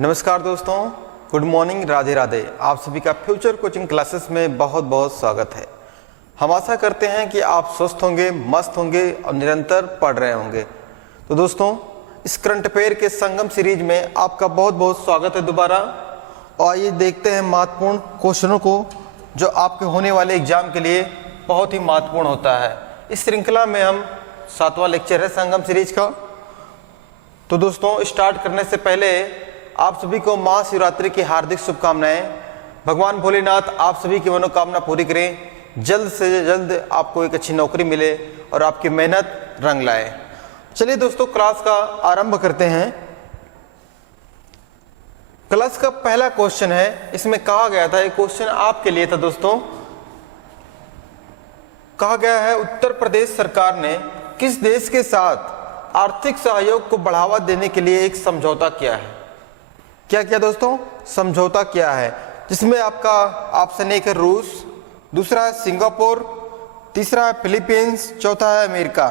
नमस्कार दोस्तों, good morning, Radhe Radhe. आप सभी का फ्यूचर कोचिंग क्लासेस में बहुत बहुत स्वागत है। हम आशा करते हैं कि आप स्वस्थ होंगे, मस्त होंगे और निरंतर पढ़ रहे होंगे। तो दोस्तों, इस करंट अफेयर के संगम सीरीज में आपका बहुत बहुत स्वागत है दोबारा। और आइए देखते हैं महत्वपूर्ण क्वेश्चनों को जो आपके होने वाले एग्जाम के लिए बहुत ही महत्वपूर्ण होता है। इस श्रृंखला में हम 7वां लेक्चर है संगम सीरीज का। तो दोस्तों, स्टार्ट करने से पहले आप सभी को महाशिवरात्रि की हार्दिक शुभकामनाएं। भगवान भोलेनाथ आप सभी की मनोकामना पूरी करें, जल्द से जल्द आपको एक अच्छी नौकरी मिले और आपकी मेहनत रंग लाए। चलिए दोस्तों, क्लास का आरंभ करते हैं। क्लास का पहला क्वेश्चन है, इसमें कहा गया था, एक क्वेश्चन आपके लिए था दोस्तों। कहा गया है, उत्तर प्रदेश सरकार ने किस देश के साथ आर्थिक सहयोग को बढ़ावा देने के लिए एक समझौता किया है? क्या किया दोस्तों? समझौता किया है, जिसमें आपका ऑप्शन एक है रूस, दूसरा है सिंगापुर, तीसरा है फिलीपींस, चौथा है अमेरिका।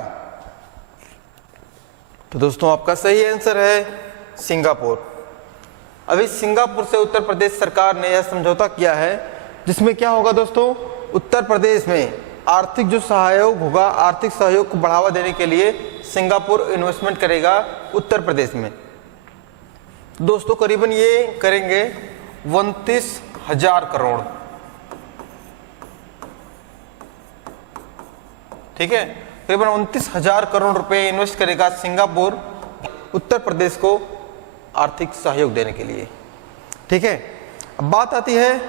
तो दोस्तों, आपका सही आंसर है सिंगापुर। अभी सिंगापुर से उत्तर प्रदेश सरकार ने यह समझौता किया है, जिसमें क्या होगा दोस्तों, उत्तर प्रदेश में आर्थिक जो सहयोग होगा, आर्थिक सहयोग को बढ़ावा देने के लिए सिंगापुर इन्वेस्टमेंट करेगा उत्तर प्रदेश में। दोस्तों, करीबन ये करेंगे 29,000 करोड़। ठीक है, करीबन 29,000 करोड़ रुपए इन्वेस्ट करेगा सिंगापुर उत्तर प्रदेश को आर्थिक सहयोग देने के लिए। ठीक है, अब बात आती है,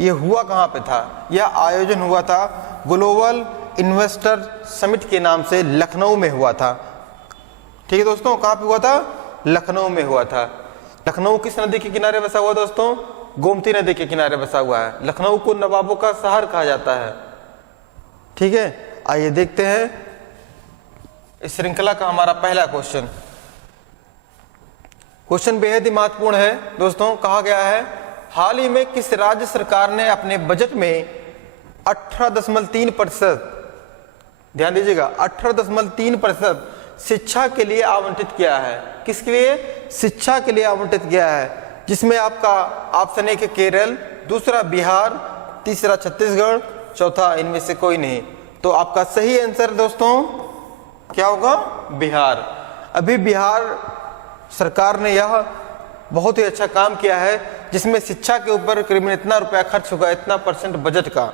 ये हुआ कहाँ पे था? यह आयोजन हुआ था ग्लोबल इन्वेस्टर समिट के नाम से, लखनऊ में हुआ था। ठीक है दोस्तों, कहाँ पे हुआ था? लखनऊ में हुआ था। लखनऊ किस नदी के किनारे बसा हुआ दोस्तों? गोमती नदी के किनारे बसा हुआ है। लखनऊ को नवाबों का शहर कहा जाता है। ठीक है, आइए देखते हैं इस श्रृंखला का हमारा पहला क्वेश्चन। क्वेश्चन बेहद ही महत्वपूर्ण है दोस्तों। कहा गया है, हाल ही में किस राज्य सरकार ने अपने बजट में 18.3%, ध्यान दीजिएगा, 18.3% शिक्षा के लिए आवंटित किया है? किसके लिए? शिक्षा के लिए आवंटित किया है, जिसमें आपका ऑप्शन एक है केरल, दूसरा बिहार, तीसरा छत्तीसगढ़, चौथा इनमें से कोई नहीं। तो आपका सही आंसर दोस्तों क्या होगा? बिहार। अभी बिहार सरकार ने यह बहुत ही अच्छा काम किया है, जिसमें शिक्षा के ऊपर करीबन इतना रुपया खर्च होगा, इतना % बजट का।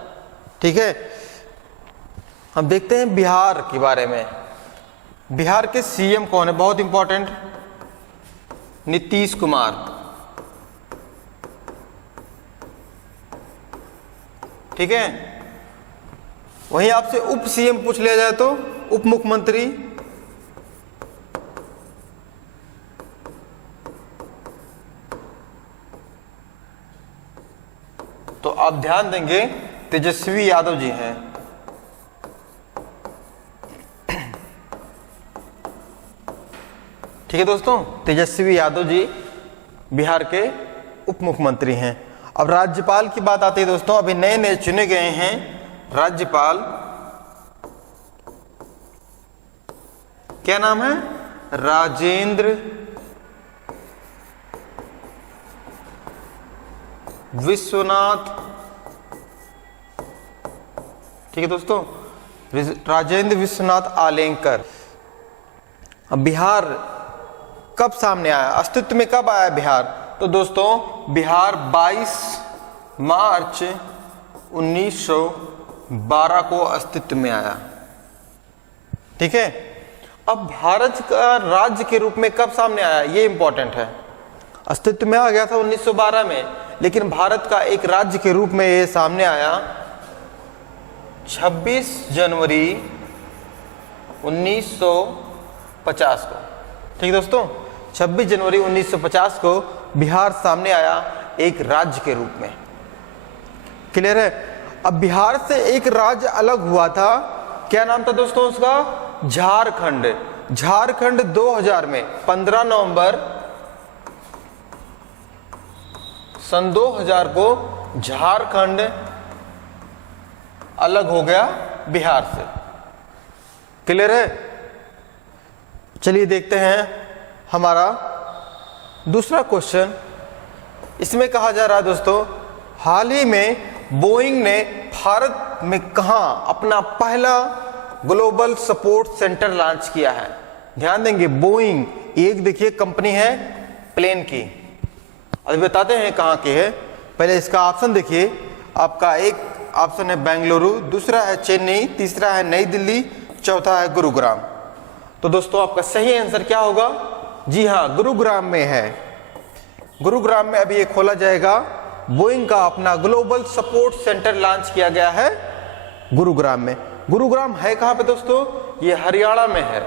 ठीक है, हम देखते हैं बिहार के बारे में। बिहार के सीएम कौन है? बहुत इंपॉर्टेंट, नीतीश कुमार। ठीक है, वहीं आपसे उप सीएम पूछ लिया जाए तो उप मुख्यमंत्री, तो आप ध्यान देंगे तेजस्वी यादव जी हैं। ठीक है दोस्तों, तेजस्वी यादव जी बिहार के उप मुख्यमंत्री हैं। अब राज्यपाल की बात आती है दोस्तों। अभी नए नए चुने गए हैं राज्यपाल। क्या नाम है? राजेंद्र विश्वनाथ। ठीक है दोस्तों, राजेंद्र विश्वनाथ आलेंकर। अब बिहार कब सामने आया, अस्तित्व में कब आया बिहार? तो दोस्तों, बिहार 22 मार्च 1912 को अस्तित्व में आया। ठीक है, अब भारत का राज्य के रूप में कब सामने आया, ये इंपॉर्टेंट है। अस्तित्व में आ गया था 1912 में, लेकिन भारत का एक राज्य के रूप में ये सामने आया 26 जनवरी 1950 को। ठीक दोस्तों, 26 जनवरी 1950 को बिहार सामने आया एक राज्य के रूप में। क्लियर है? अब बिहार से एक राज्य अलग हुआ था, क्या नाम था दोस्तों उसका? झारखंड। झारखंड 2000 में 15 नवंबर सन 2000 को झारखंड अलग हो गया बिहार से। क्लियर है? चलिए देखते हैं हमारा दूसरा क्वेश्चन इसमें कहा जा रहा है दोस्तों, हाल ही में बोइंग ने भारत में कहां अपना पहला ग्लोबल सपोर्ट सेंटर लॉन्च किया है। ध्यान देंगे, बोइंग एक देखिए कंपनी है प्लेन की, अभी बताते हैं कहां की है। पहले इसका ऑप्शन देखिए, आपका एक ऑप्शन है बेंगलुरु, दूसरा है चेन्नई, तीसरा है नई दिल्ली, चौथा है गुरुग्राम। तो दोस्तों आपका सही आंसर क्या होगा? जी हाँ, गुरुग्राम में है। गुरुग्राम में अभी ये खोला जाएगा, बोइंग का अपना ग्लोबल सपोर्ट सेंटर लॉन्च किया गया है गुरुग्राम में। गुरुग्राम है कहां पे दोस्तों? ये हरियाणा में है।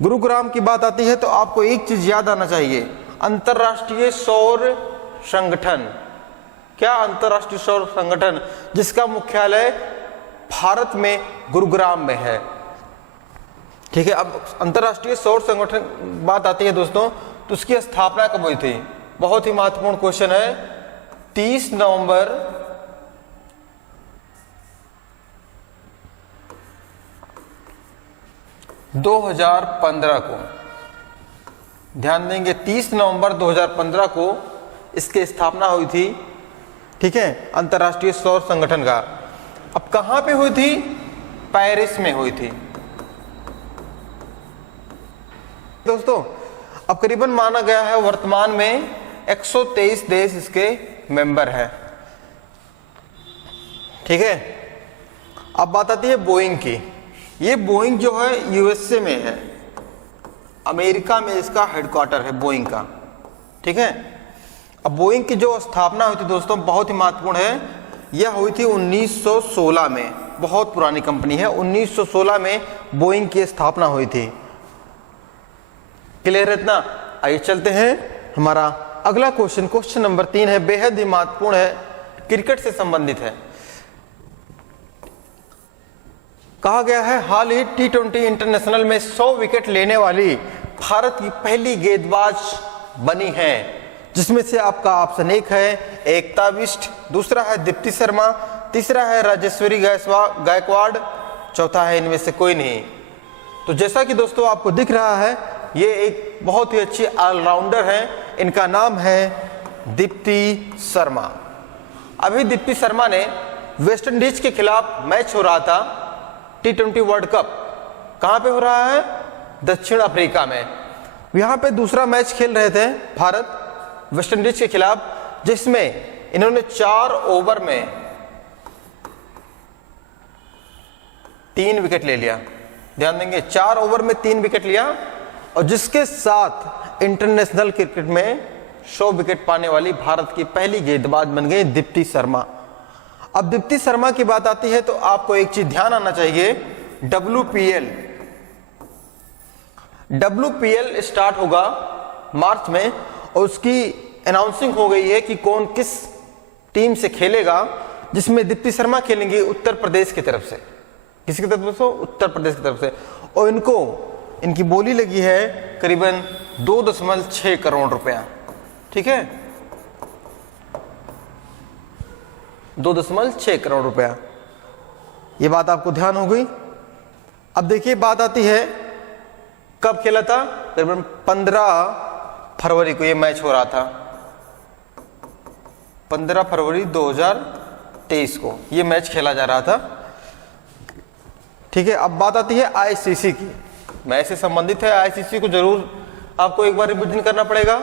गुरुग्राम की बात आती है तो आपको एक चीज याद आना चाहिए, अंतरराष्ट्रीय सौर संगठन। क्या? अंतरराष्ट्रीय सौर संगठन, जिसका मुख्यालय भारत में गुरुग्राम में है। ठीक है, अब अंतरराष्ट्रीय सौर संगठन बात आती है दोस्तों, तो उसकी स्थापना कब हुई थी? बहुत ही महत्वपूर्ण क्वेश्चन है। 30 नवंबर 2015 को, ध्यान देंगे 30 नवंबर 2015 को इसकी स्थापना हुई थी। ठीक है, अंतरराष्ट्रीय सौर संगठन का। अब कहां पे हुई थी? पेरिस में हुई थी दोस्तों। अब करीबन माना गया है वर्तमान में 123 देश इसके मेंबर हैं। ठीक है, अब बात आती है बोइंग की। ये बोइंग जो है यूएसए में है, अमेरिका में इसका हेडक्वार्टर है बोइंग का। ठीक है, अब बोइंग की जो स्थापना हुई थी दोस्तों बहुत ही महत्वपूर्ण है, यह हुई थी 1916 में। बहुत पुरानी कंपनी है, 1916 में बोइंग की स्थापना हुई थी। क्लियर है इतना? आइए चलते हैं, हमारा अगला क्वेश्चन, क्वेश्चन नंबर 3 है, बेहद ही महत्वपूर्ण है, क्रिकेट से संबंधित है। कहा गया है हाल ही T20 इंटरनेशनल में 100 विकेट लेने वाली भारत की पहली गेंदबाज बनी है, जिसमें से आपका ऑप्शन 1 है एकता बिष्ट, दूसरा है दीप्ति शर्मा, तीसरा है राजेश्वरी गायकवाड़, चौथा है इनमें से कोई नहीं। तो जैसा कि दोस्तों आपको दिख रहा है, ये एक बहुत ही अच्छी ऑलराउंडर हैं, इनका नाम है दीप्ति शर्मा। अभी दीप्ति शर्मा ने वेस्ट इंडीज के खिलाफ मैच हो रहा था T20 वर्ल्ड कप, कहां पे हो रहा है? दक्षिण अफ्रीका में। यहां पे दूसरा मैच खेल रहे थे भारत वेस्ट इंडीज के खिलाफ, जिसमें इन्होंने 4 ओवर में 3 विकेट ले लिया। ध्यान देंगे, 4 ओवर में 3 विकेट लिया, और जिसके साथ इंटरनेशनल क्रिकेट में 100 विकेट पाने वाली भारत की पहली गेंदबाज बन गई दीप्ति शर्मा। अब दीप्ति शर्मा की बात आती है तो आपको एक चीज ध्यान आना चाहिए, WPL स्टार्ट होगा मार्च में, और उसकी अनाउंसिंग हो गई है कि कौन किस टीम से खेलेगा, जिसमें दीप्ति शर्मा खेलेंगे उत्तर प्रदेश की तरफ से। किसकी तरफ से? उत्तर प्रदेश की तरफ से। और इनकी बोली लगी है करीबन 2.6 करोड़ रुपया। ठीक है, 2.6 करोड़ रुपया, ये बात आपको ध्यान हो गई। अब देखिए बात आती है कब खेला था? करीबन 15 फरवरी को ये मैच हो रहा था, 15 फरवरी 2023 को ये मैच खेला जा रहा था। ठीक है, अब बात आती है आईसीसी की। मैच से संबंधित है, आईसीसी को जरूर आपको एक बार रिविजन करना पड़ेगा,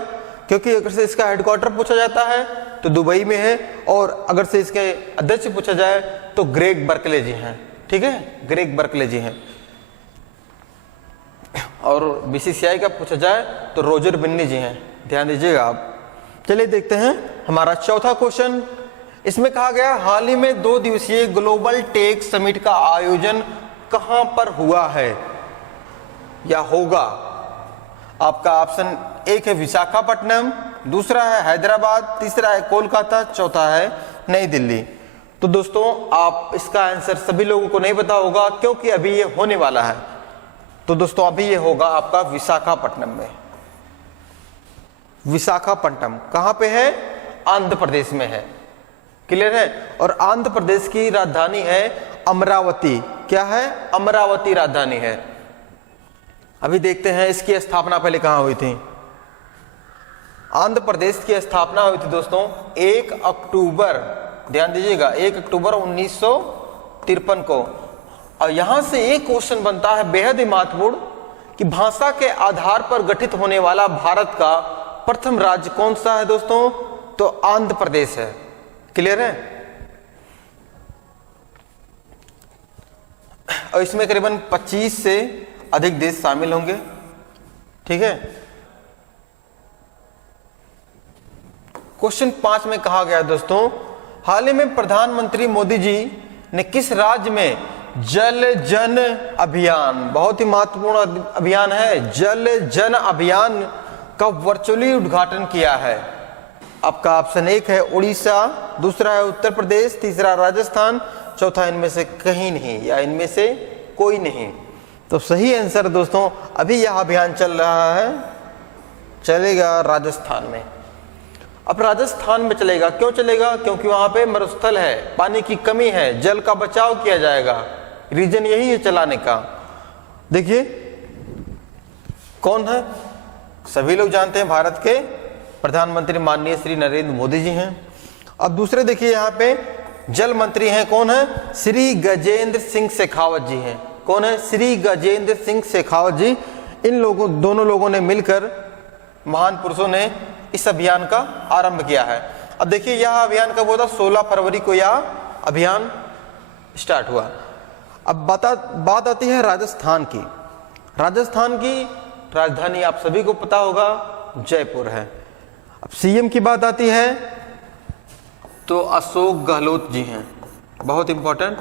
क्योंकि अगर से इसका हेडक्वार्टर पूछा जाता है तो दुबई में है, और अगर से इसके अध्यक्ष पूछा जाए तो ग्रेग बर्कले जी हैं। ठीक है, ग्रेग बर्कले जी हैं। और बीसीसीआई का पूछा जाए तो रोजर बिन्नी जी हैं, ध्यान दीजिएगा आप। चलिए देखते हैं हमारा चौथा क्वेश्चन। इसमें कहा गया हाल ही में 2 दिवसीय ग्लोबल टेक समिट का आयोजन कहां पर हुआ है या होगा? आपका ऑप्शन 1 है विशाखापट्टनम, दूसरा है हैदराबाद, तीसरा है कोलकाता, चौथा है नई दिल्ली। तो दोस्तों आप इसका आंसर सभी लोगों को नहीं पता होगा, क्योंकि अभी ये होने वाला है। तो दोस्तों अभी ये होगा आपका विशाखापट्टनम में। विशाखापट्टनम कहां पे है? आंध्र प्रदेश में है। क्लियर है? और आंध्र प्रदेश की राजधानी है अमरावती। क्या है? अमरावती राजधानी है। अभी देखते हैं इसकी स्थापना पहले कहां हुई थी। आंध्र प्रदेश की स्थापना हुई थी दोस्तों 1 अक्टूबर, ध्यान दीजिएगा, 1 अक्टूबर 1953 को। और यहां से एक क्वेश्चन बनता है बेहद ही महत्वपूर्ण कि भाषा के आधार पर गठित होने वाला भारत का प्रथम राज्य कौन सा है दोस्तों? तो आंध्र प्रदेश है। क्लियर है? और इसमें करीबन 25 से अधिक देश शामिल होंगे। ठीक है। क्वेश्चन 5 में कहा गया दोस्तों, हाल ही में प्रधानमंत्री मोदी जी ने किस राज्य में जल जन अभियान, बहुत ही महत्वपूर्ण अभियान है, जल जन अभियान का वर्चुअली उद्घाटन किया है? आपका ऑप्शन 1 है उड़ीसा, दूसरा है उत्तर प्रदेश, तीसरा राजस्थान, चौथा इनमें से कहीं नहीं या इनमें से कोई नहीं। तो सही आंसर दोस्तों, अभी यह अभियान चल रहा है, चलेगा राजस्थान में। अब राजस्थान में चलेगा, क्यों चलेगा? क्योंकि वहां पे मरुस्थल है, पानी की कमी है, जल का बचाव किया जाएगा, रीजन यही है चलाने का। देखिए कौन है, सभी लोग जानते हैं, भारत के प्रधानमंत्री माननीय श्री नरेंद्र मोदी जी हैं। अब दूसरे देखिए यहाँ पे जल मंत्री हैं, कौन है? श्री गजेंद्र सिंह शेखावत जी हैं। कौन है? श्री गजेंद्र सिंह शेखावत जी। इन लोगों, दोनों लोगों ने मिलकर, महान पुरुषों ने इस अभियान का आरंभ किया है। अब देखिए यह अभियान कब हुआ था? 16 फरवरी को यह अभियान स्टार्ट हुआ। अब बात आती है राजस्थान की। राजस्थान की राजधानी आप सभी को पता होगा, जयपुर है। अब सीएम की बात आती है तो अशोक गहलोत जी हैं, बहुत इंपॉर्टेंट,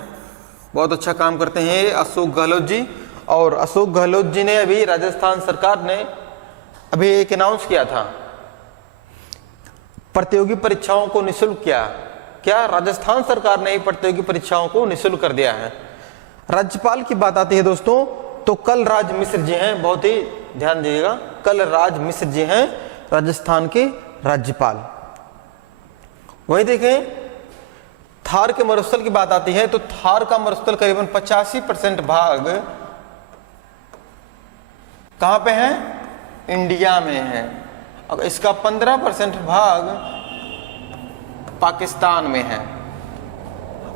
बहुत अच्छा काम करते हैं अशोक गहलोत जी। और अशोक गहलोत जी ने अभी राजस्थान सरकार ने अभी एक अनाउंस किया था, प्रतियोगी परीक्षाओं को निःशुल्क किया। क्या? राजस्थान सरकार ने प्रतियोगी परीक्षाओं को निःशुल्क कर दिया है। राज्यपाल की बात आती है दोस्तों तो कलराज मिश्र जी हैं, बहुत ही ध्यान दीजिएगा, कलराज मिश्र जी हैं राजस्थान के राज्यपाल। वही देखें थार के मरुस्थल की बात आती है तो थार का मरुस्थल करीबन 85% भाग कहां पे है? इंडिया में है। और इसका 15% भाग पाकिस्तान में है।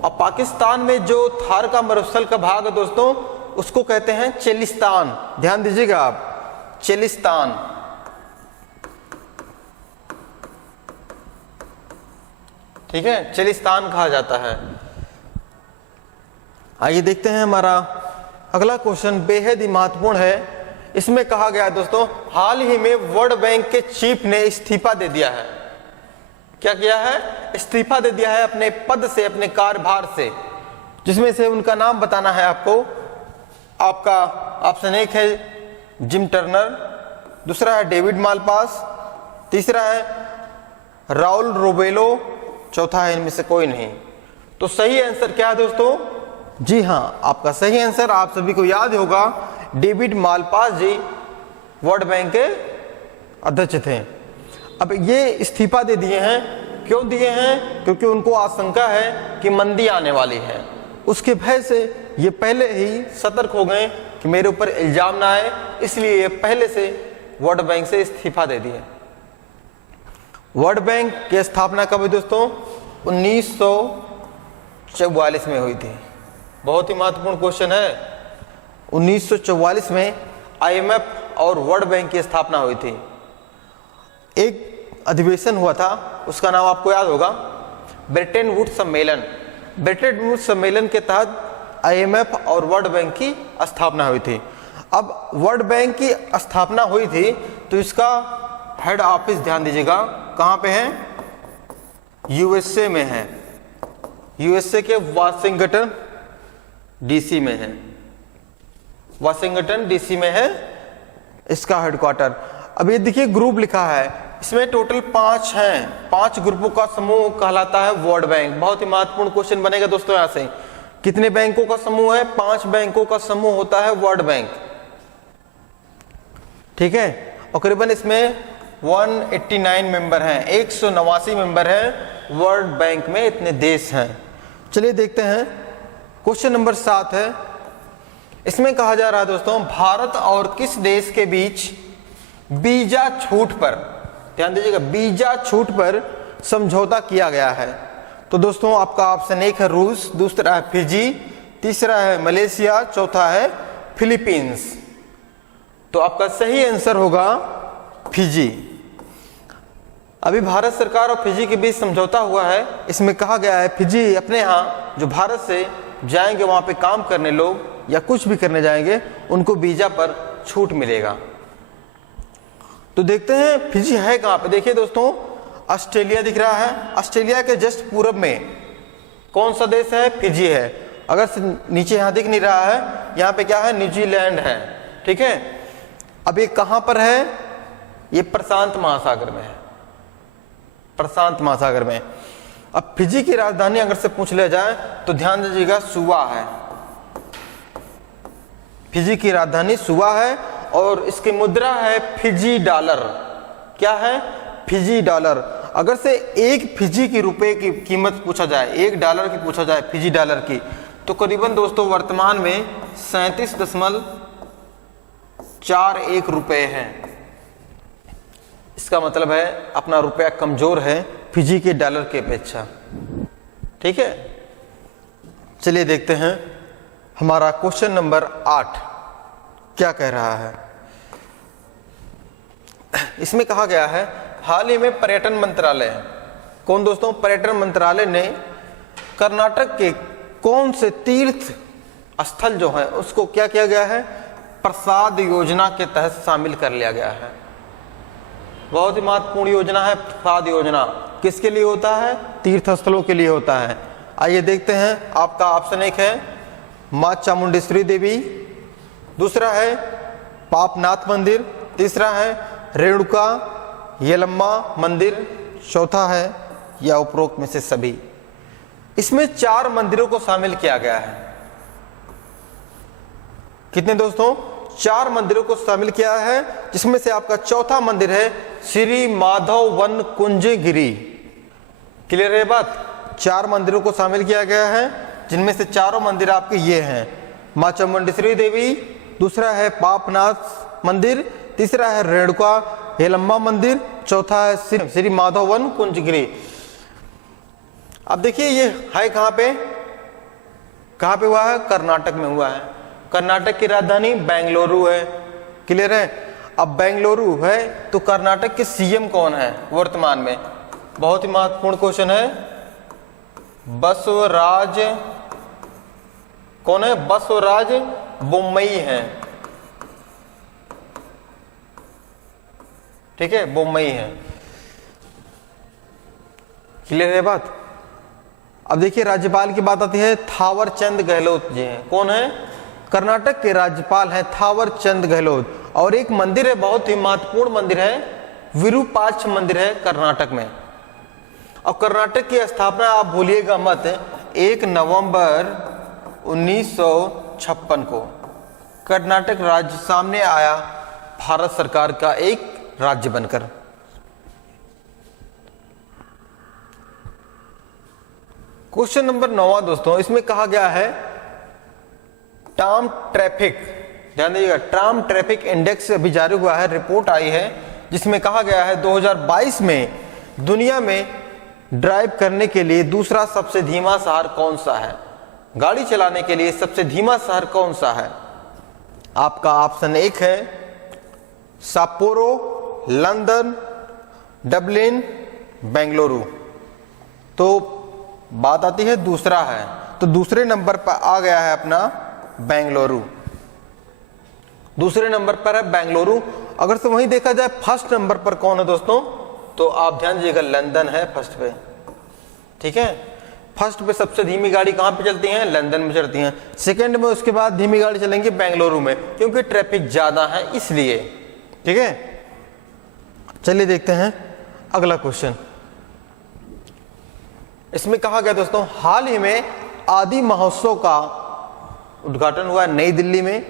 और पाकिस्तान में जो थार का मरुस्थल का भाग है दोस्तों, उसको कहते हैं चेलिस्तान। ध्यान दीजिएगा आप, चेलिस्तान। ठीक है, चेलिस्तान कहा जाता है। आइए देखते हैं हमारा अगला क्वेश्चन, बेहद ही महत्वपूर्ण है। इसमें कहा गया दोस्तों, हाल ही में वर्ल्ड बैंक के चीफ ने इस्तीफा दे दिया है। क्या किया है? इस्तीफा दे दिया है अपने पद से, अपने कार्यभार से, जिसमें से उनका नाम बताना है आपको। आपका ऑप्शन 1 है जिम टर्नर, दूसरा है डेविड मालपास, तीसरा है राउल रोबेलो, चौथा है इनमें से कोई नहीं। तो सही आंसर क्या है दोस्तों? जी हाँ, आपका सही आंसर, आप सभी को याद होगा, डेविड मालपास जी वर्ल्ड बैंक के अध्यक्ष थे। अब ये इस्तीफा दे दिए हैं, क्यों दिए हैं? क्योंकि उनको आशंका है कि मंदी आने वाली है। उसके भय से ये पहले ही सतर्क हो गए कि मेरे ऊपर इल्जाम ना आए, इसलिए ये पहले से वर्ल्ड बैंक से इस्तीफा दे दिए। वर्ल्ड बैंक की स्थापना कब हुई दोस्तों? 1944 में हुई थी। बहुत ही महत्वपूर्ण क्वेश्चन है। 1944 में आईएमएफ और वर्ल्ड बैंक की स्थापना हुई थी। एक अधिवेशन हुआ था, उसका नाम आपको याद होगा, ब्रेटन वुड्स सम्मेलन। ब्रेटन वुड्स सम्मेलन के तहत आईएमएफ और वर्ल्ड बैंक की स्थापना हुई थी। अब वर्ल्ड बैंक की स्थापना हुई थी तो इसका हेड ऑफिस, ध्यान दीजिएगा, कहां पे है? यूएसए में है। यूएसए के वाशिंगटन डीसी में है। वाशिंगटन डीसी में है इसका हेडक्वार्टर। अब ये देखिए ग्रुप लिखा है, इसमें टोटल 5 हैं, 5 ग्रुपों का समूह कहलाता है वर्ल्ड बैंक। बहुत ही महत्वपूर्ण क्वेश्चन बनेगा दोस्तों यहां से। कितने बैंकों का समूह है? 5 बैंकों का समूह होता है वर्ल्ड बैंक। ठीक है, और करीबन इसमें 189 मेंबर हैं, 189 मेंबर हैं वर्ल्ड बैंक में, इतने देश हैं। चलिए देखते हैं, क्वेश्चन नंबर 7 है। इसमें कहा जा रहा है दोस्तों, भारत और किस देश के बीच वीजा छूट पर ध्यान दीजिएगा, वीजा छूट पर समझौता किया गया है। तो दोस्तों आपका ऑप्शन 1 है रूस, दूसरा है फिजी, तीसरा है मलेशिया, चौथा है फिलीपींस। तो आपका सही आंसर होगा फिजी। अभी भारत सरकार और फिजी के बीच समझौता हुआ है। इसमें कहा गया है फिजी अपने यहाँ जो भारत से जाएंगे वहां पे काम करने लोग या कुछ भी करने जाएंगे, उनको वीजा पर छूट मिलेगा। तो देखते हैं फिजी है कहां पे। देखिए दोस्तों, ऑस्ट्रेलिया दिख रहा है, ऑस्ट्रेलिया के जस्ट पूरब में कौन सा देश है? फिजी है। अगर नीचे यहां दिख नहीं रहा है, यहाँ पे क्या है? न्यूजीलैंड है। ठीक है, अब ये कहां पर है? ये प्रशांत महासागर में है, प्रशांत महासागर में। अब फिजी की राजधानी अगर से पूछ लिया जाए तो ध्यान दीजिएगा, सुवा है। फिजी की राजधानी सुवा है और इसकी मुद्रा है फिजी डॉलर। क्या है? Fiji dollar. अगर से एक फिजी की रुपए की कीमत पूछा जाए, $1 की पूछा जाए फिजी डॉलर की, तो करीबन दोस्तों वर्तमान में 37.41 रुपए है। इसका मतलब है अपना रुपया कमजोर है फिजी के डॉलर की अपेक्षा। ठीक है, चलिए देखते हैं हमारा क्वेश्चन नंबर 8 क्या कह रहा है। इसमें कहा गया है हाल ही में पर्यटन मंत्रालय, कौन दोस्तों? पर्यटन मंत्रालय ने कर्नाटक के कौन से तीर्थ स्थल जो है उसको क्या किया गया है? प्रसाद योजना के तहत शामिल कर लिया गया है। बहुत ही महत्वपूर्ण योजना है प्रसाद योजना। किसके लिए होता है? तीर्थ स्थलों के लिए होता है। आइए देखते हैं। आपका ऑप्शन 1 है मां चामुंडेश्वरी देवी, दूसरा है पापनाथ मंदिर, तीसरा है रेणुका यलम्मा मंदिर, चौथा है या उपरोक्त में से सभी। इसमें 4 मंदिरों को शामिल किया गया है। कितने दोस्तों? 4 मंदिरों को शामिल किया है, जिसमें से आपका चौथा मंदिर है श्री माधव वन कुंज गिरी। क्लियर है बात? 4 मंदिरों को शामिल किया गया है, जिनमें से चारों मंदिर आपके ये हैं, मां चामुंडेश्वरी देवी, दूसरा है पापनाथ मंदिर, तीसरा है रेणुका यलम्मा मंदिर, चौथा है श्री माधव वन कुंज गिरी। अब देखिए ये है कहां पे? कहां पे हुआ है? कर्नाटक में हुआ है। कर्नाटक की राजधानी बेंगलुरु है। क्लियर है? अब बेंगलुरु है तो कर्नाटक के सीएम कौन है वर्तमान में? बहुत ही महत्वपूर्ण क्वेश्चन है। बसवराज कौन है? बसवराज बोम्मई है। ठीक है, बोम्मई है। क्लियर है बात? अब देखिए राज्यपाल की बात आती है, थावर चंद गहलोत जी हैं। कौन है? कर्नाटक के राज्यपाल हैं थावर चंद गहलोत। और एक मंदिर है, बहुत ही महत्वपूर्ण मंदिर है, विरूपाक्ष मंदिर है कर्नाटक में। और कर्नाटक की स्थापना आप भूलिएगा मत, 1 नवंबर 1956 को कर्नाटक राज्य सामने आया भारत सरकार का एक राज्य बनकर। क्वेश्चन नंबर 9 दोस्तों, इसमें कहा गया है टाम ट्रैफिक, ध्यान दीजिएगा, टाम ट्रैफिक इंडेक्स अभी जारी हुआ है, रिपोर्ट आई है, जिसमें कहा गया है 2022 में दुनिया में ड्राइव करने के लिए दूसरा सबसे धीमा शहर कौन सा है? गाड़ी चलाने के लिए सबसे धीमा शहर कौन सा है? आपका ऑप्शन 1 है साप्पोरो, लंदन, डबलिन, बेंगलुरु। तो बात आती है दूसरा है, तो दूसरे नंबर पर आ गया है अपना बेंगलुरु। दूसरे नंबर पर है बेंगलुरु। अगर से वहीं देखा जाए फर्स्ट नंबर पर कौन है दोस्तों, तो आप ध्यान दीजिएगा लंदन है फर्स्ट पे। ठीक है, फर्स्ट पे सबसे धीमी गाड़ी कहां पे चलती है? लंदन में चलती हैं। सेकंड में उसके बाद धीमी गाड़ी चलेंगी बेंगलुरु में, क्योंकि ट्रैफिक ज्यादा है इसलिए। ठीक है, चलिए देखते हैं अगला क्वेश्चन। इसमें कहा गया दोस्तों हाल ही में आदि महोत्सव का उद्घाटन हुआ नई दिल्ली में,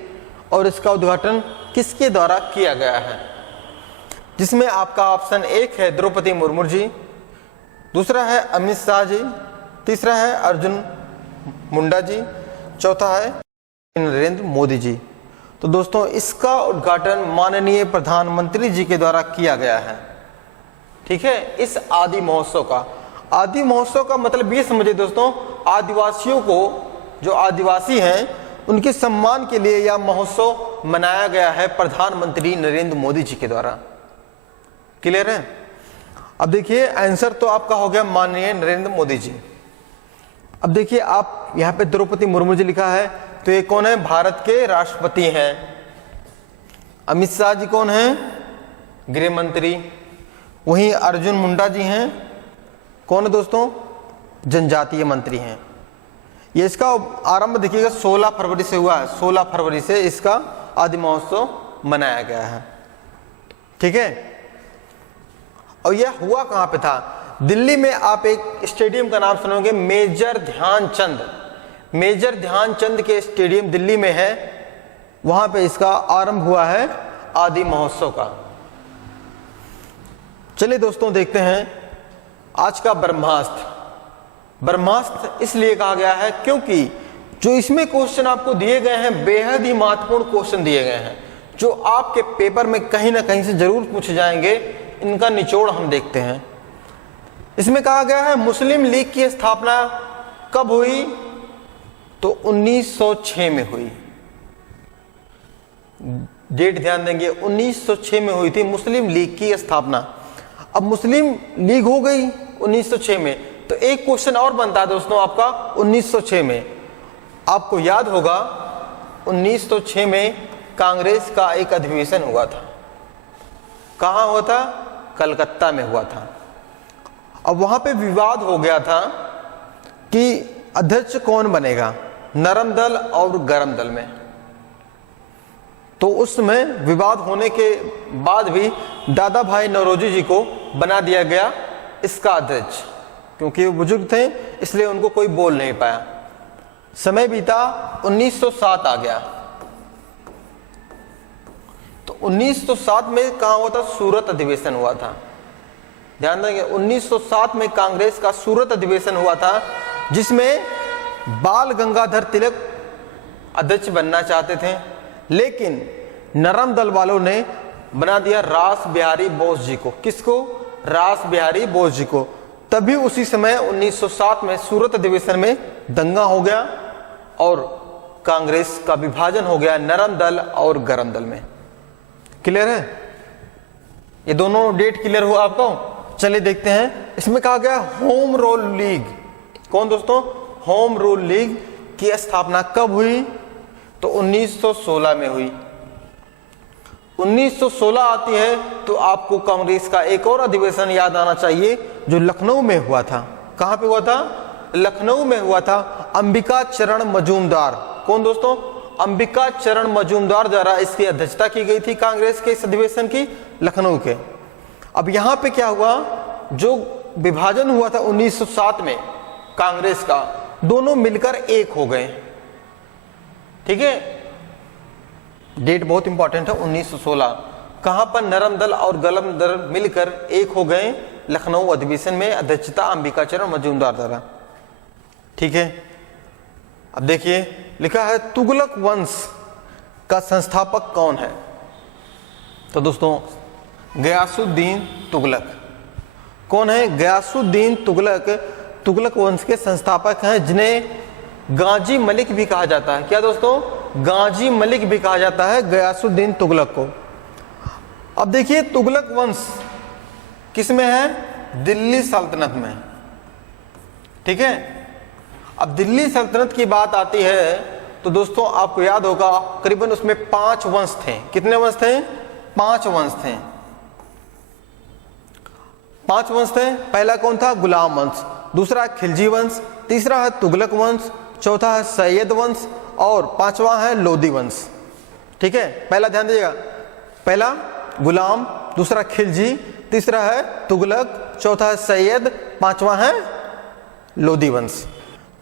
और इसका उद्घाटन किसके द्वारा किया गया है? जिसमें आपका ऑप्शन 1 है द्रौपदी मुर्मू जी, दूसरा है अमित शाह जी, तीसरा है अर्जुन मुंडा जी, चौथा है नरेंद्र मोदी जी। तो दोस्तों इसका उद्घाटन माननीय प्रधानमंत्री जी के द्वारा किया गया है। ठीक है, इस आदि महोत्सव का। आदि महोत्सव का मतलब ये समझिए दोस्तों, आदिवासियों को, जो आदिवासी हैं उनके सम्मान के लिए यह महोत्सव मनाया गया है प्रधानमंत्री नरेंद्र मोदी जी के द्वारा। क्लियर है? अब देखिए आंसर तो आपका हो गया माननीय नरेंद्र मोदी जी। अब देखिए आप यहाँ पे द्रौपदी मुर्मू जी लिखा है, तो ये कौन है? भारत के राष्ट्रपति हैं। अमित शाह जी कौन हैं? गृह मंत्री। वहीं अर्जुन मुंडा जी हैं, कौन है दोस्तों? जनजातीय मंत्री हैं। ये इसका आरंभ देखिएगा 16 फरवरी से हुआ है, 16 फरवरी से इसका आदि महोत्सव मनाया गया है। ठीक है, और यह हुआ कहां पे था? दिल्ली में आप एक स्टेडियम का नाम सुनोगे, मेजर ध्यानचंद। मेजर ध्यानचंद के स्टेडियम दिल्ली में है, वहां पे इसका आरंभ हुआ है आदि महोत्सव का। चलिए दोस्तों देखते हैं आज का ब्रह्मास्त्र। ब्रह्मास्त्र इसलिए कहा गया है क्योंकि जो इसमें क्वेश्चन आपको दिए गए हैं बेहद ही महत्वपूर्ण क्वेश्चन दिए गए हैं, जो आपके पेपर में कहीं ना कहीं से जरूर पूछे जाएंगे। इनका निचोड़ हम देखते हैं। इसमें कहा गया है मुस्लिम लीग की स्थापना कब हुई? तो 1906 में हुई। डेट ध्यान देंगे, 1906 में हुई थी मुस्लिम लीग की स्थापना। अब मुस्लिम लीग हो गई 1906 में, तो एक क्वेश्चन और बनता है दोस्तों आपका 1906 में। आपको याद होगा 1906 में कांग्रेस का एक अधिवेशन हुआ था। कहां हुआ था? कलकत्ता में हुआ था। अब वहां पे विवाद हो गया था कि अध्यक्ष कौन बनेगा, नरम दल और गरम दल में। तो उसमें विवाद होने के बाद भी दादा भाई नौरोजी जी को बना दिया गया इसका अध्यक्ष, क्योंकि वो बुजुर्ग थे इसलिए उनको कोई बोल नहीं पाया। समय बीता, 1907 आ गया। तो 1907 में कहां हुआ था? सूरत अधिवेशन हुआ था। ध्यान देंगे 1907 में कांग्रेस का सूरत अधिवेशन हुआ था, जिसमें बाल गंगाधर तिलक अध्यक्ष बनना चाहते थे, लेकिन नरम दल वालों ने बना दिया रास बिहारी बोस जी को। किसको? रास बिहारी बोस जी को। तभी उसी समय 1907 में सूरत अधिवेशन में दंगा हो गया और कांग्रेस का विभाजन हो गया नरम दल और गरम दल में। क्लियर है? ये दोनों डेट क्लियर हुआ आपको? चलिए देखते हैं। इसमें कहा गया होम रूल लीग। कौन दोस्तों? होम रूल लीग की स्थापना कब हुई? तो 1916 में हुई। 1916 आती है तो आपको कांग्रेस का एक और अधिवेशन याद आना चाहिए जो लखनऊ में हुआ था। कहां पे हुआ था? लखनऊ में हुआ था। अंबिका चरण मजूमदार। कौन दोस्तों? अंबिका चरण मजूमदार द्वारा इसकी अध्यक्षता की गई थी कांग्रेस के इस अधिवेशन की, लखनऊ के। अब यहां पे क्या हुआ? जो विभाजन हुआ था 1907 में कांग्रेस का, दोनों मिलकर एक हो गए। ठीक है, डेट बहुत इंपॉर्टेंट है 1916। कहां पर? नरम दल और गरम दल मिलकर एक हो गए लखनऊ अधिवेशन में, अध्यक्षता अंबिका चरण मजूमदार द्वारा। ठीक है, अब देखिए लिखा है तुगलक वंश का संस्थापक कौन है? तो दोस्तों गयासुद्दीन तुगलक। कौन है? गयासुद्दीन तुगलक तुगलक वंश के संस्थापक हैं, जिन्हें गाजी मलिक भी कहा जाता है। क्या दोस्तों? गाजी मलिक भी कहा जाता है गयासुद्दीन तुगलक को। अब देखिए तुगलक वंश किस में है? दिल्ली सल्तनत में। ठीक है, अब दिल्ली सल्तनत की बात आती है तो दोस्तों आपको याद होगा करीबन उसमें 5 वंश थे। कितने वंश थे? 5 वंश थे। 5 वंश थे। पहला कौन था? गुलाम वंश। दूसरा खिलजी वंश। तीसरा है तुगलक वंश। चौथा है सैयद वंश और 5वां है लोधी वंश। ठीक है, पहला ध्यान दीजिएगा, पहला गुलाम, दूसरा खिलजी, तीसरा है तुगलक, चौथा है सैयद, 5वां है लोधी वंश।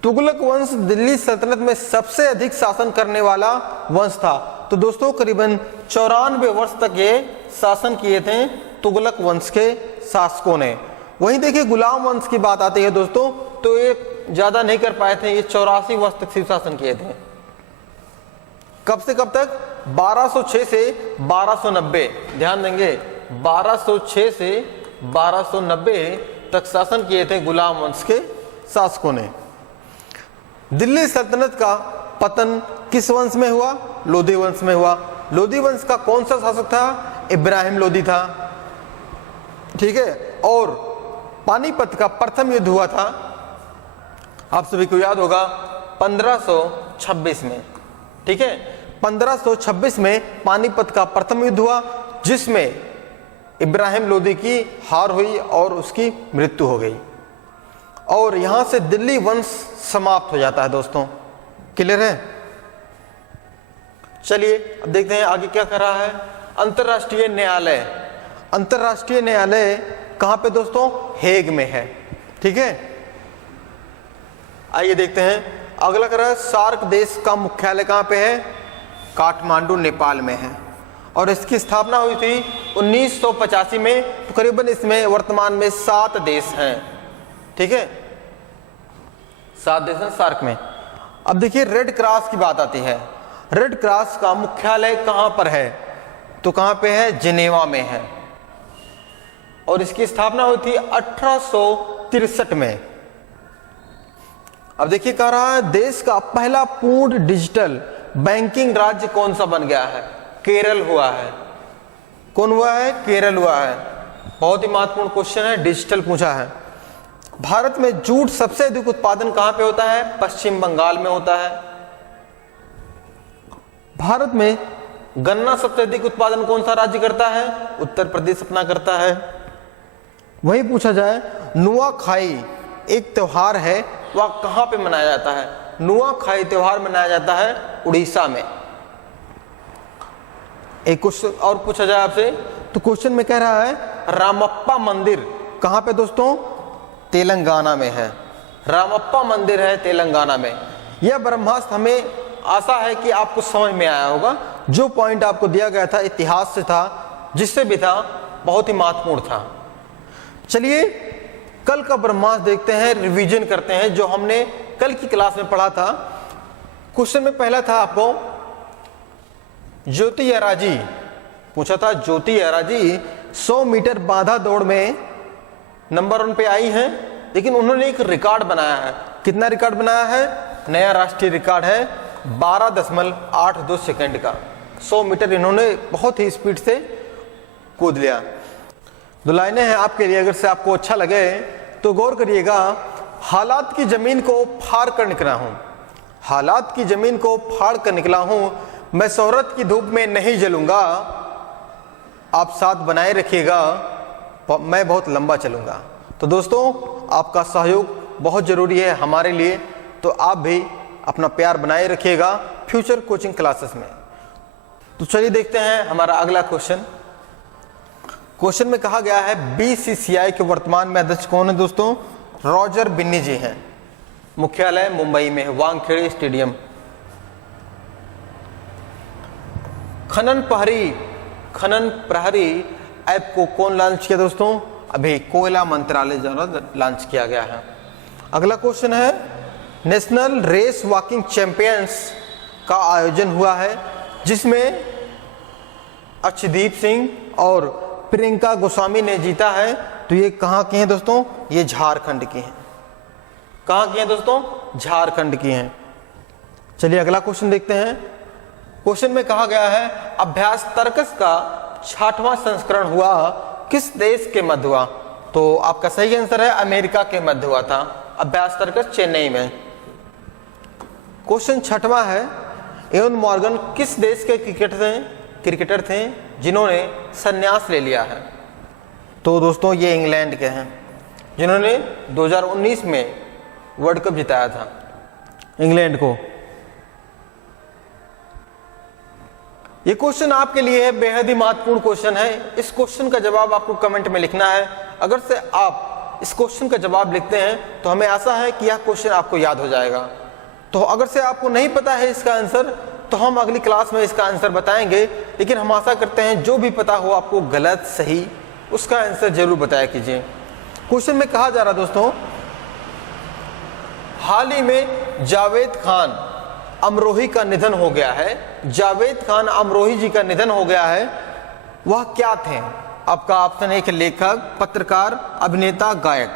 तुगलक वंश दिल्ली सल्तनत में सबसे अधिक शासन करने वाला वंश था। तो दोस्तों करीबन 94 वर्ष तक ये शासन किए थे तुगलक वंश के शासकों ने। वहीं देखिए गुलाम वंश की बात आती है दोस्तों, तो ये ज्यादा नहीं कर पाए थे, ये 84 वर्ष तक शासन किए थे। कब से कब तक? 1206 से 1290। ध्यान देंगे 1206 से 1290 तक शासन किए थे गुलाम वंश के शासकों ने। दिल्ली सल्तनत का पतन किस वंश में हुआ? लोधी वंश में हुआ। लोधी वंश का कौन सा शासक था? इब्राहिम लोधी था, ठीक है। और पानीपत का प्रथम युद्ध हुआ था, आप सभी को याद होगा, 1526 में, ठीक है। 1526 में पानीपत का प्रथम युद्ध हुआ, जिसमें इब्राहिम लोधी की हार हुई और उसकी मृत्यु हो गई, और यहां से दिल्ली वंश समाप्त हो जाता है दोस्तों। क्लियर है? चलिए अब देखते हैं आगे क्या कर रहा है। अंतर्राष्ट्रीय न्यायालय, अंतर्राष्ट्रीय न्यायालय कहां पे दोस्तों? हेग में है, ठीक है। आइए देखते हैं अगला कर रहा है, सार्क देश का मुख्यालय कहां पे है? काठमांडू नेपाल में है, और इसकी स्थापना हुई थी 1985 में। तो करीबन इसमें वर्तमान में 7 देश हैं, ठीक है, 7 देश हैं सार्क में। अब देखिए रेड क्रॉस की बात आती है। रेड क्रॉस का मुख्यालय कहां पर है? तो कहां पे है? जिनेवा में है, और इसकी स्थापना हुई थी 1863 में। अब देखिए कह रहा है देश का पहला पूर्ण डिजिटल बैंकिंग राज्य कौन सा बन गया है? केरल हुआ है। कौन हुआ है? केरल हुआ है। बहुत ही महत्वपूर्ण क्वेश्चन है, डिजिटल पूछा है। भारत में जूट सबसे अधिक उत्पादन कहां पे होता है? पश्चिम बंगाल में होता है। भारत में गन्ना सबसे अधिक उत्पादन कौन सा राज्य करता है? उत्तर प्रदेश अपना करता है। वही पूछा जाए नुआखाई एक त्योहार है, वह कहां पे मनाया जाता है? नुआखाई त्योहार मनाया जाता है उड़ीसा में। एक क्वेश्चन और पूछा जाए आपसे, तो क्वेश्चन में कह रहा है रामप्पा मंदिर कहां पे दोस्तों? तेलंगाना में है। रामप्पा मंदिर है तेलंगाना में। यह ब्रह्मास्त्र हमें आशा है कि आपको समझ में आया होगा। जो पॉइंट आपको दिया गया था इतिहास से था, जिससे भी था, बहुत ही महत्वपूर्ण था। चलिए कल का ब्रह्मास्त्र देखते हैं, रिवीजन करते हैं जो हमने कल की क्लास में पढ़ा था। क्वेश्चन में पहला था आपको ज्योति अराजी पूछा था। ज्योति अराजी 100 मीटर बाधा दौड़ में नंबर 1 पे आई हैं, लेकिन उन्होंने एक रिकॉर्ड बनाया है। कितना रिकॉर्ड बनाया है? नया राष्ट्रीय रिकॉर्ड है 12.82 सेकंड का। 100 मीटर इन्होंने बहुत ही स्पीड से कूद लिया। 2 लाइनें हैं आपके लिए, अगर से आपको अच्छा लगे तो गौर करिएगा। हालात की जमीन को फाड़ कर निकला हूं, हालात की जमीन को फाड़ कर निकला हूं, मैं शोहरत की धूप में नहीं जलूंगा, आप साथ बनाए रखिएगा, मैं बहुत लंबा चलूंगा। तो दोस्तों आपका सहयोग बहुत जरूरी है हमारे लिए, तो आप भी अपना प्यार बनाए रखिएगा फ्यूचर कोचिंग क्लासेस में। तो चलिए देखते हैं हमारा अगला क्वेश्चन। क्वेश्चन में कहा गया है बीसीसीआई के वर्तमान में अध्यक्ष कौन है दोस्तों? रॉजर बिन्नी जी हैं। मुख्यालय मुंबई में है, वानखेड़े स्टेडियम। खनन प्रहरी ऐप को कौन लॉन्च किया दोस्तों? अभी कोयला मंत्रालय द्वारा लॉन्च किया गया है। अगला क्वेश्चन है नेशनल रेस वॉकिंग चैंपियंस का आयोजन हुआ है, जिसमें अर्शदीप सिंह और प्रियंका गोस्वामी ने जीता है। तो ये कहाँ की हैं दोस्तों? ये झारखंड की हैं। कहाँ की हैं दोस्तों? झारखंड की हैं। चलिए अगला क्वेश्चन देखते हैं। क्वेश्चन में कहा गया है अभ्यास तर्कस का 6वां संस्करण हुआ किस देश के मध्य हुआ? तो आपका सही आंसर है अमेरिका के मध्य हुआ था। अभ्यास तर्कस चेन्नई में। क्वेश्चन 6वां है एवन मॉर्गन किस देश के क्रिकेटर थे जिन्होंने संन्यास ले लिया है? तो दोस्तों ये इंग्लैंड के हैं, जिन्होंने 2019 में वर्ल्ड कप जिताया था इंग्लैंड को। ये क्वेश्चन आपके लिए है, बेहद ही महत्वपूर्ण क्वेश्चन है। इस क्वेश्चन का जवाब आपको कमेंट में लिखना है। अगर से आप इस क्वेश्चन का जवाब लिखते हैं तो हमें आशा है कि यह क्वेश्चन आपको याद हो जाएगा। तो अगर से आपको नहीं पता है इसका आंसर, तो हम अगली क्लास में इसका आंसर बताएंगे। लेकिन हम आशा करते हैं जो भी पता हो आपको गलत सही उसका आंसर जरूर बताया कीजिए। क्वेश्चन में कहा जा रहा दोस्तों, हाल ही में जावेद खान अमरोही का निधन हो गया है। जावेद खान अमरोही जी का निधन हो गया है। वह क्या थे? आपका ऑप्शन एक है लेखक, पत्रकार, अभिनेता, गायक।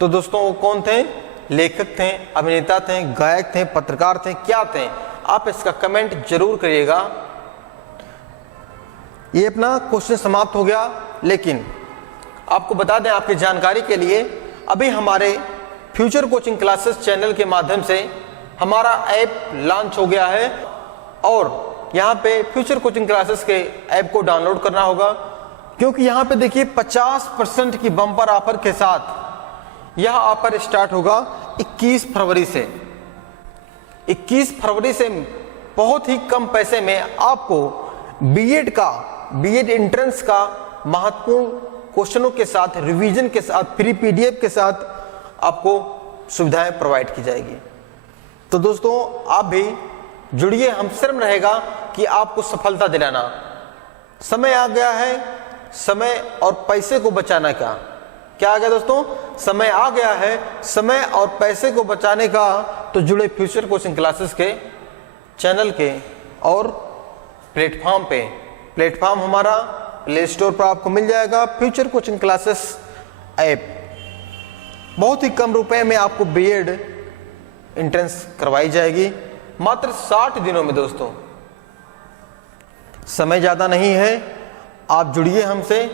तो दोस्तों वो कौन थे? लेखक थे, अभिनेता थे, गायक थे, पत्रकार थे, क्या थे? आप इसका कमेंट जरूर करिएगा। ये अपना क्वेश्चन समाप्त हो गया, लेकिन आपको बता दें आपकी जानकारी के लिए, अभी हमारे फ्यूचर कोचिंग क्लासेस चैनल के माध्यम से हमारा ऐप लॉन्च हो गया है और यहाँ पे फ्यूचर कोचिंग क्लासेस के ऐप को डाउनलोड करना होगा, क्योंकि यहाँ पे देखिए 50% की बम्पर ऑफर के साथ यह ऑफर स्टार्ट होगा 21 फरवरी से। 21 फरवरी से बहुत ही कम पैसे में आपको बीएड एंट्रेंस का महत्वपूर्ण क्वेश्चनों के साथ, रिवीजन के साथ, फ्री पीडीएफ के साथ आपको सुविधाएं प्रोवाइड की जाएगी। तो दोस्तों आप भी जुड़िए, हम श्रम रहेगा कि आपको सफलता दिलाना। समय आ गया है समय और पैसे को बचाने का। क्या आ गया दोस्तों? समय आ गया है समय और पैसे को बचाने का। तो जुड़े फ्यूचर कोचिंग क्लासेस के चैनल के और प्लेटफॉर्म हमारा प्ले स्टोर पर आपको मिल जाएगा। फ्यूचर कोचिंग क्लासेस ऐप बहुत ही कम रुपए में आपको बीएड एंट्रेंस करवाई जाएगी, मात्र 60 दिनों में। दोस्तों समय ज्यादा नहीं है, आप जुड़िए हमसे,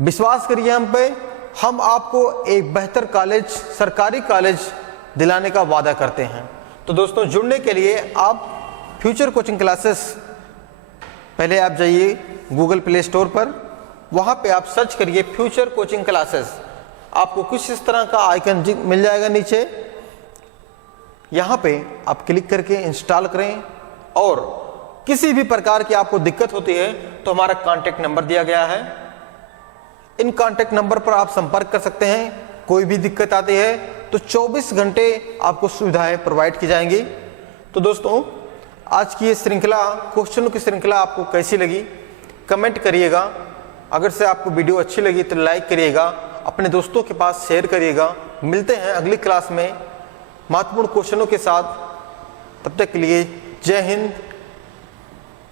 विश्वास करिए हम पे। हम आपको एक बेहतर कॉलेज, सरकारी कॉलेज दिलाने का वादा करते हैं। तो दोस्तों जुड़ने के लिए आप फ्यूचर कोचिंग क्लासेस, पहले आप जाइए गूगल प्ले स्टोर पर, वहां पे आप सर्च करिए फ्यूचर कोचिंग क्लासेस। आपको कुछ इस तरह का आइकन मिल जाएगा नीचे, यहां पे आप क्लिक करके इंस्टॉल करें। और किसी भी प्रकार की आपको दिक्कत होती है तो हमारा कांटेक्ट नंबर दिया गया है, इन कांटेक्ट नंबर पर आप संपर्क कर सकते हैं। कोई भी दिक्कत आती है तो 24 घंटे आपको सुविधाएं प्रोवाइड की जाएंगी। तो दोस्तों आज की ये श्रृंखला, क्वेश्चनों की श्रृंखला आपको कैसी लगी कमेंट करिएगा। अगर से आपको वीडियो अच्छी लगी तो लाइक करिएगा, अपने दोस्तों के पास शेयर करिएगा। मिलते हैं अगली क्लास में महत्वपूर्ण क्वेश्चनों के साथ। तब तक के लिए जय हिंद,